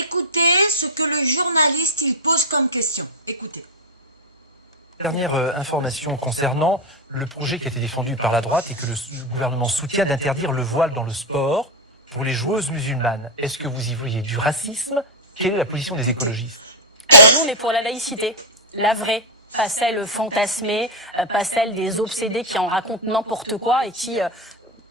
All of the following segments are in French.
écoutez ce que le journaliste il pose comme question. Écoutez. Dernière information concernant le projet qui a été défendu par la droite et que le gouvernement soutient d'interdire le voile dans le sport pour les joueuses musulmanes. Est-ce que vous y voyez du racisme? Quelle est la position des écologistes? Alors nous, on est pour la laïcité, la vraie, pas celle fantasmée, pas celle des obsédés qui en racontent n'importe quoi et qui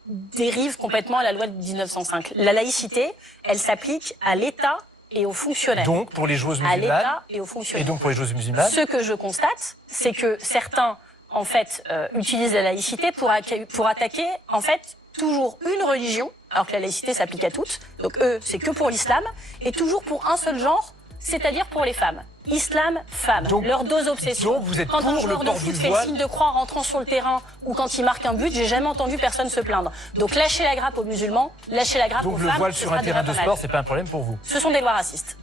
dérivent complètement à la loi de 1905. La laïcité, elle s'applique à l'État et aux fonctionnaires. Donc pour les joueuses musulmanes. À l'État et aux fonctionnaires. Et donc pour les joueuses musulmanes. Ce que je constate, c'est que certains, en fait, utilisent la laïcité pour attaquer, en fait, toujours une religion, alors que la laïcité s'applique à toutes. Donc eux, c'est que pour l'islam, et toujours pour un seul genre, c'est-à-dire pour les femmes. Islam, femmes. Leurs deux obsessions. Donc vous êtes quand pour un joueur le de port foot du fait le voile. signe de croix en rentrant sur le terrain ou quand il marque un but, j'ai jamais entendu personne se plaindre. Donc lâchez la grappe aux musulmans, lâchez la grappe aux Donc femmes. le voile ce sur sera un terrain de déjà pas sport, mal. c'est pas un problème pour vous? Ce sont des lois racistes.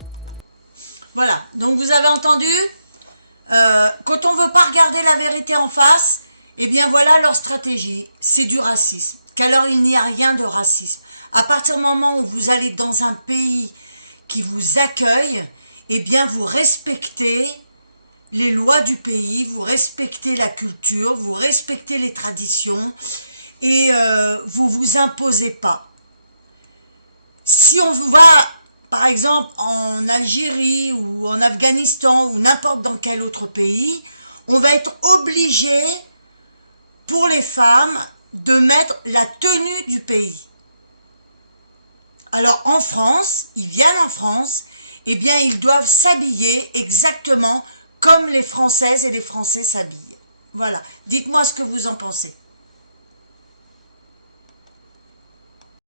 Voilà, donc vous avez entendu, quand on ne veut pas regarder la vérité en face, eh bien voilà leur stratégie, c'est du racisme. Qu'alors il n'y a rien de racisme. À partir du moment où vous allez dans un pays qui vous accueille, eh bien vous respectez les lois du pays, vous respectez la culture, vous respectez les traditions et vous ne vous imposez pas. Si on va, par exemple, en Algérie ou en Afghanistan ou n'importe dans quel autre pays, on va être obligé, pour les femmes, de mettre la tenue du pays. Alors en France, ils viennent en France, eh bien ils doivent s'habiller exactement comme les Françaises et les Français s'habillent. Voilà, dites-moi ce que vous en pensez.